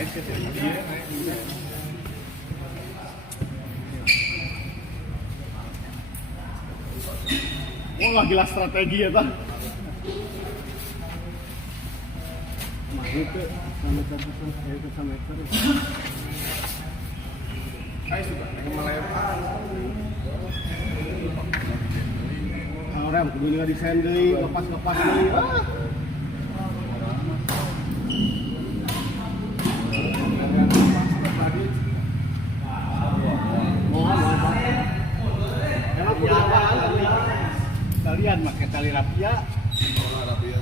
Wah gila strategi ya tak? Itu sampai satu meter. Ayo sudah, melempar. Orang kudu nggak disendeli, lepas deui. Kalian pakai tali rapia. Rapia.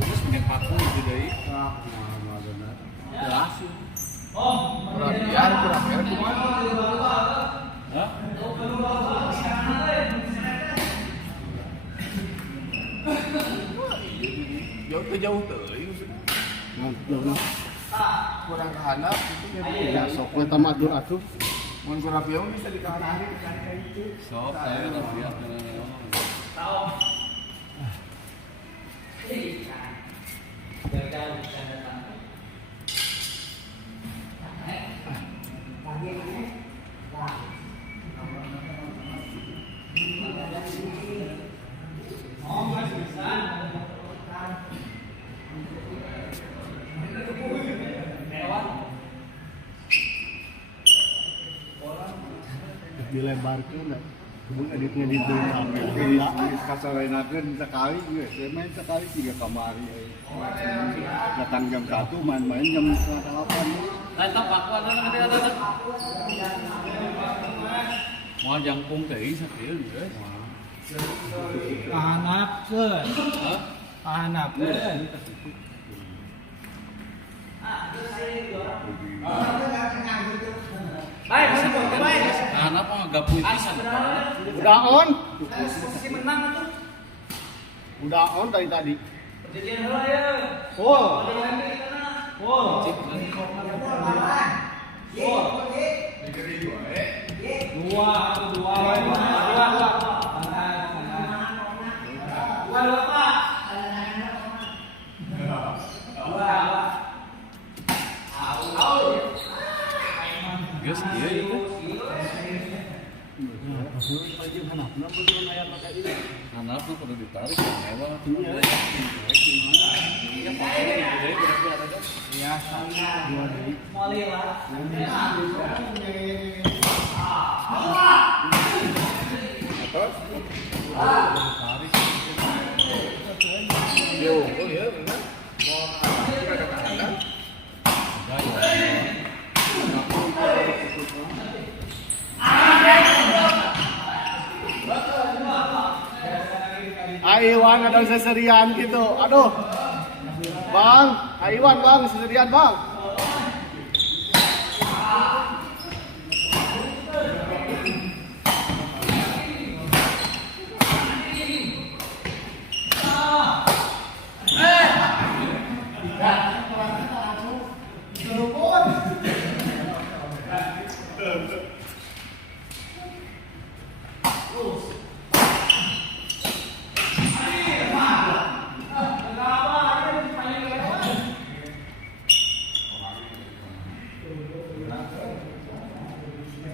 Terus punya paku gitu deh. Jelas. Rapia kumaha? Hah? Jauh teuing. Kurang kehandap itu ya sok we tamadur atuh. Mun ku rapia bisa dikatakan itu. Sok aya rapia. Dilebarkan enggak? Kemudian edit-edit dulu sampai kasareunakeun sekali ge, saya main sekali 3 kamari datang jam 1 main jam 8. Eta pakuan ada. Moal jangkung teh sakieu geus. Pahanapkeun. Hah? Pahanapkeun. Baik, kenapa enggak puisan? Udah on? Posisi menang tuh. Udah on dari tadi. Perjanjian heula ya. Oh. Oh. Geus ieu itu. Hanapna kudu ditarik mewah tuh. Ya, dua deui. Yo, oh ya benar. Mau ada kehandap. Aiwan ada seserian gitu. Aduh. Bang, Aiwan bang, seserian bang.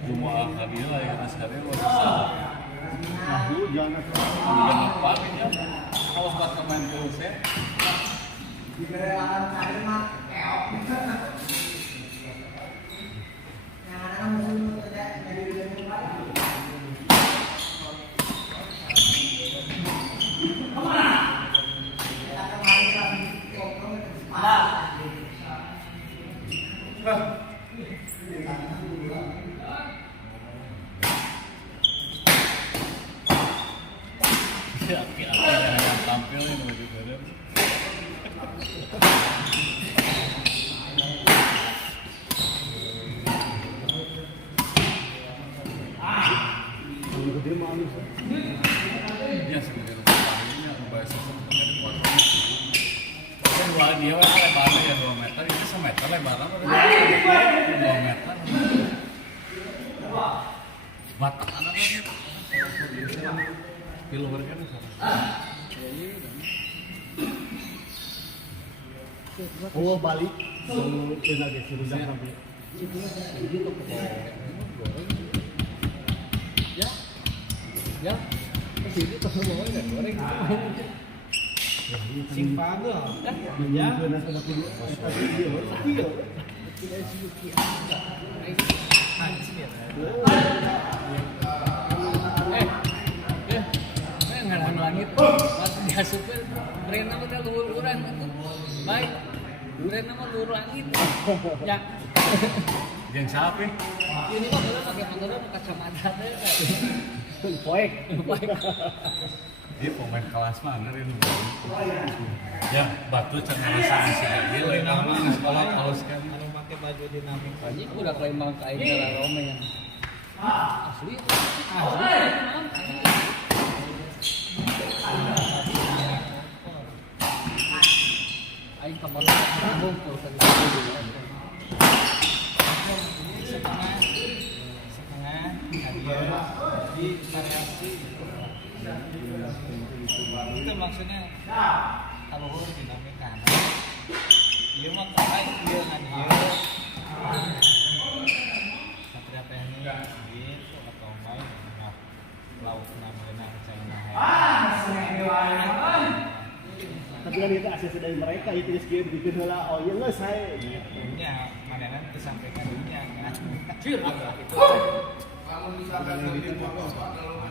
Jumaah kadieu lah ya sekali susah. Jangan Apa ya? Awas buat pemain terus ya. Akhir-akhir yang tampil ini baju badan. Ya sebenarnya ini aku bahas sesuatu dengan kan dua dia kan lebarnya ya 2 meter itu 1 meter lebarnya 2 meter. Batang ada lagi. Pilih kan Oh balik. Itu lagi suruh sampai. Ya, ya, kesini terus mau nggak goreng. Simpang tuh. Ya, benar ada kudu. Tapi dia. Ngalang langit, waktu dia supir, berenang udah luhur-luhuran itu, baik, berenang mah luhur langit, ya. Yang siapa? Ini mah kalau pakai motornya pakai kacamata deh, Poek. Dia pemain kelas mana ini? Ya, batu cenderung sanksi dia lain nama sekolah kalau sekali. Anu pakai baju dinamik. Ini udah kelembang kain cara Romen. Asli, aing kamar ngumpul Setengah hadiah di variasi. Itu maksudnya kalau dinamik kan. Dia mah kayak dia kan dia. Satria teknik gitu atau main nah lauk namanya China. Tapi kan itu asal dari mereka itu dia bikin bola. Oh iya nggak saya. Ya, mana nanti disampaikan dunia kan. Cir, Itu. Kalau misalkan dari foto Pak, kalau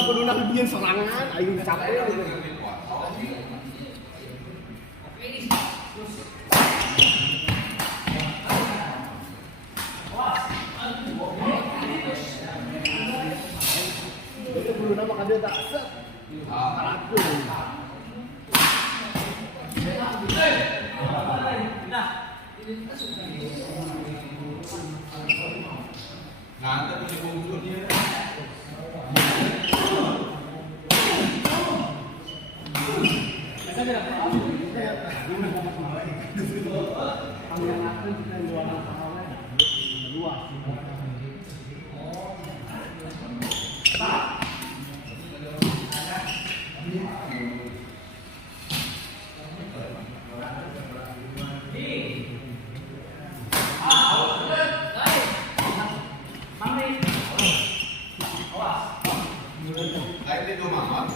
Peduna kebian serangan, ayo capek. Peduna maka dia tak set. Aku. nanti punya bungkusnya. Kayak itu mama.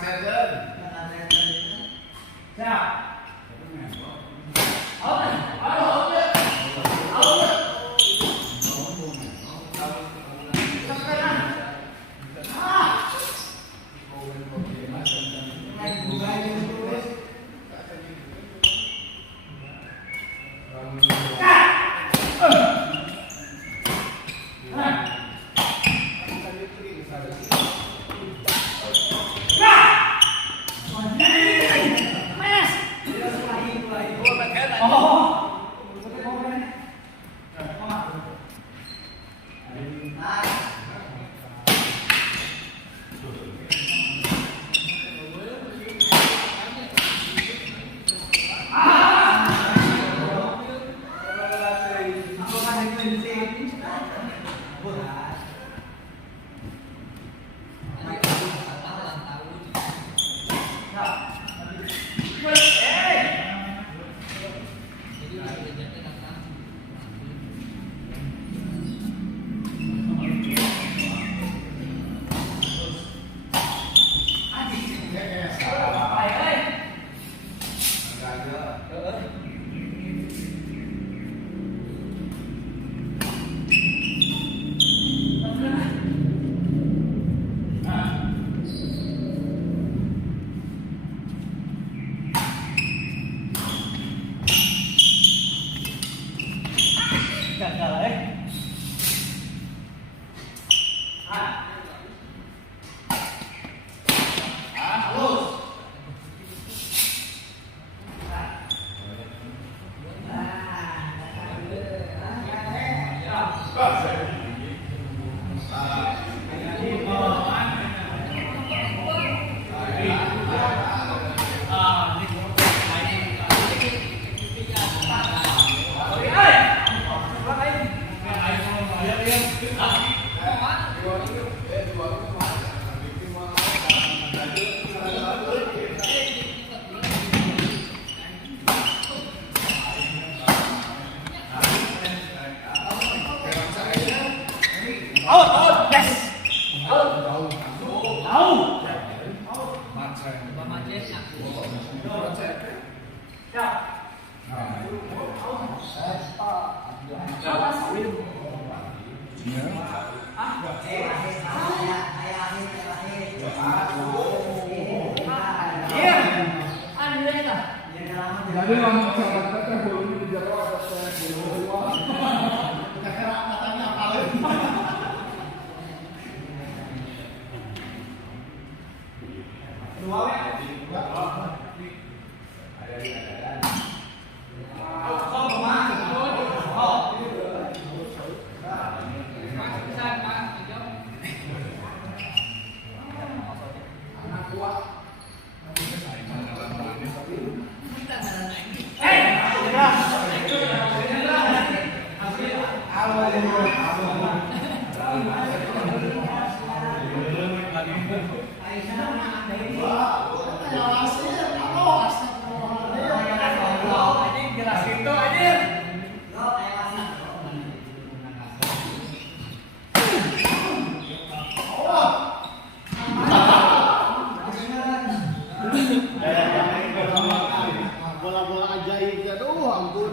Kasetan. Jadi masyarakat yang belum di Jawa ada katanya apa bola-bola ajaib ya tuh ampun.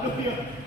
Aduh dia.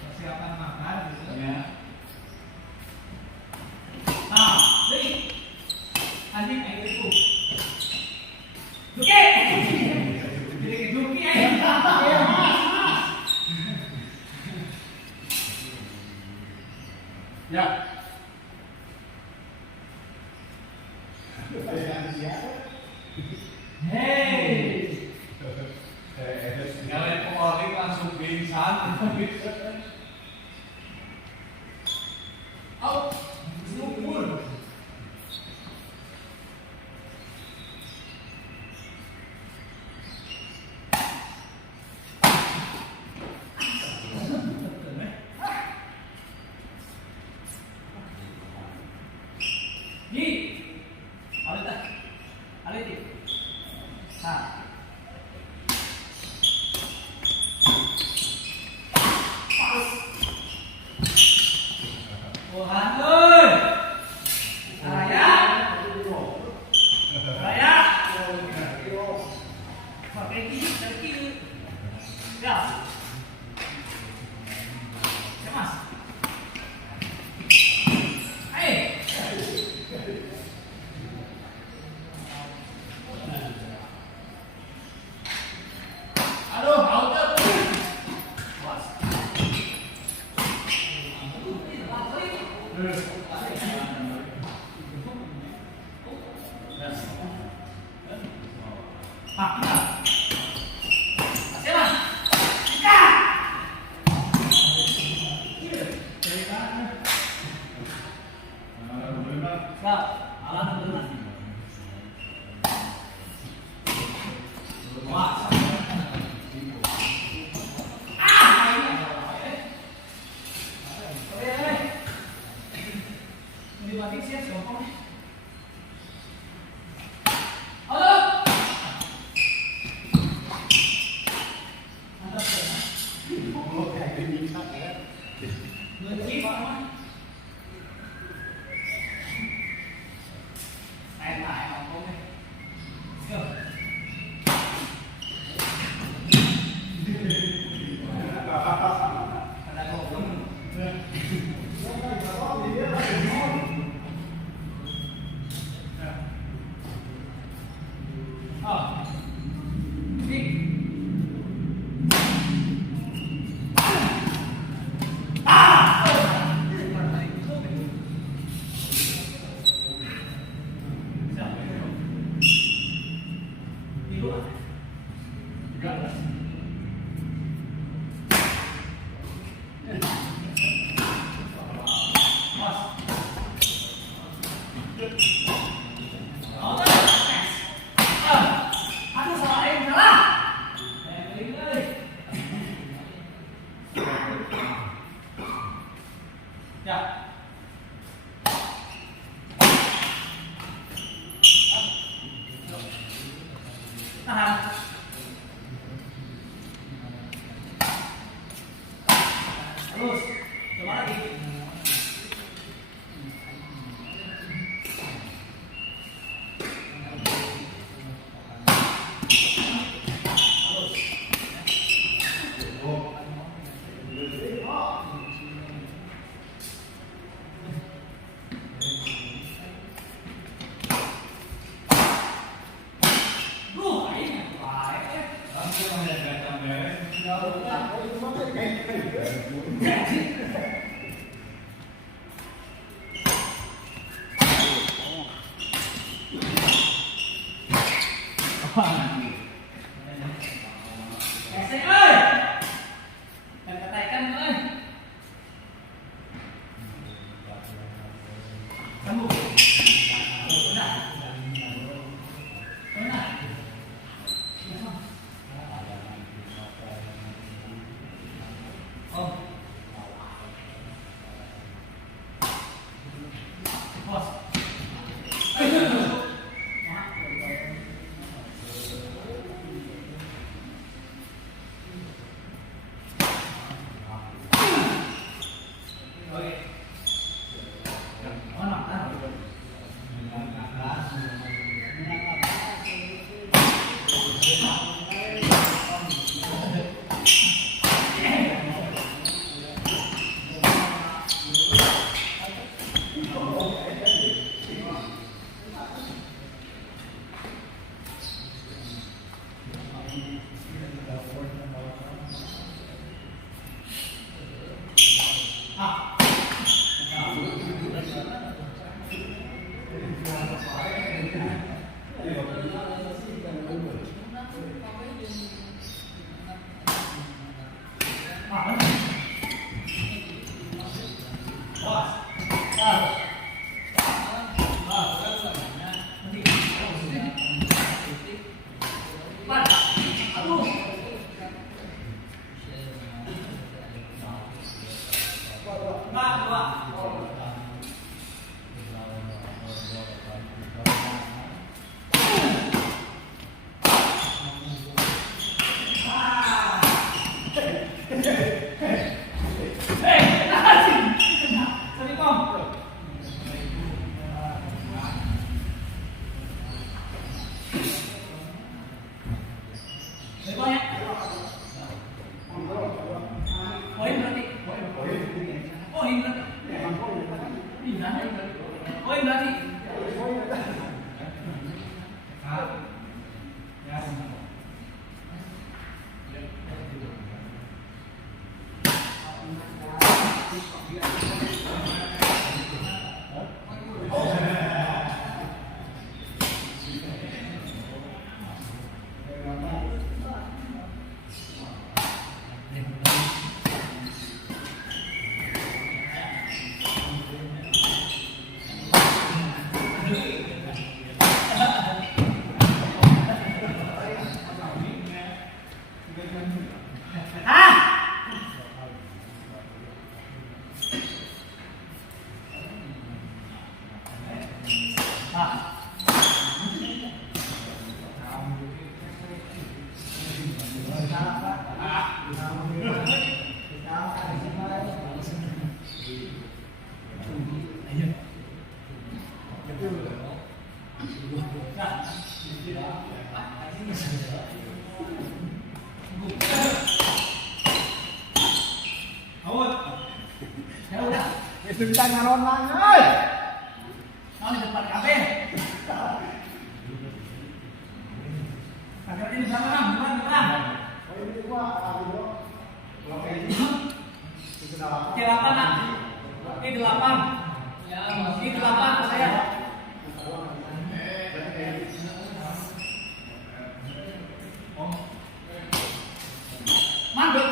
Persiapan makan gitu. Ya. Anjing ayo itu. Duki. Jadi duki ayo. Ya. Hey. Nyalain pengorek langsung pingsan. Out. Subur. Ni. Alita. Aliti. Ha. Ngecip mah. Tại mà cô này. Terus, coba lagi. Esek ơi, cần cái tay cân ơi. Kamu, benar, benar. Oh, bos. Kita ngaron mangan. Mau di depan kafe. Agak ini sama Ram, depan. Oke, 8 nak. Ini 8. Ya, ini 8 ke saya. Mandek.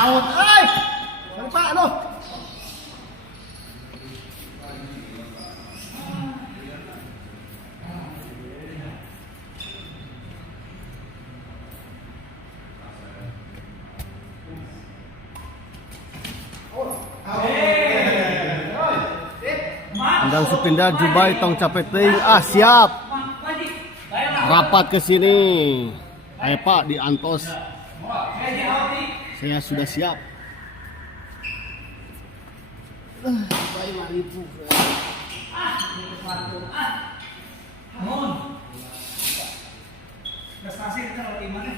Out, ay! Ano pa, ano? Hanggang sepindah Jubay tong capeting. Siap. Rapat ke sini. Ayo Pak di Antos. Saya sudah siap. Baik malipu. Prestasi kita kalau gimana?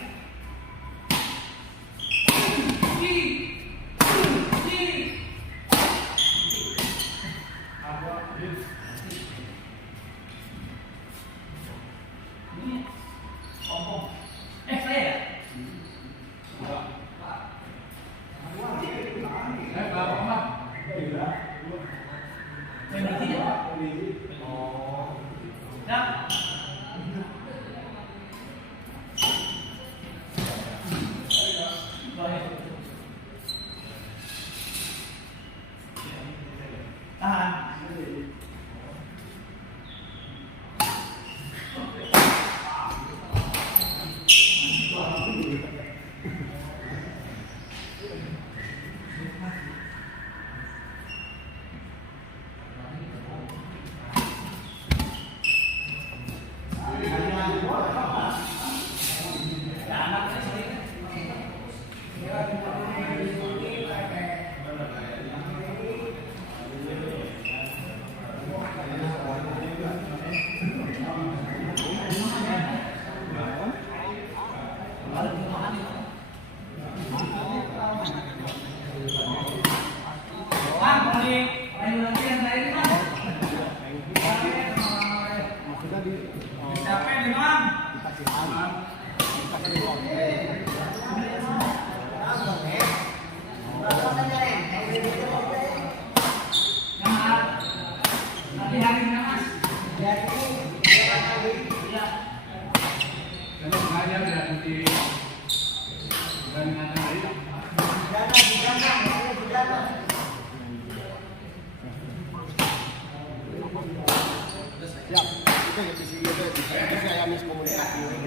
Siap. Itu saya miskomunikasi.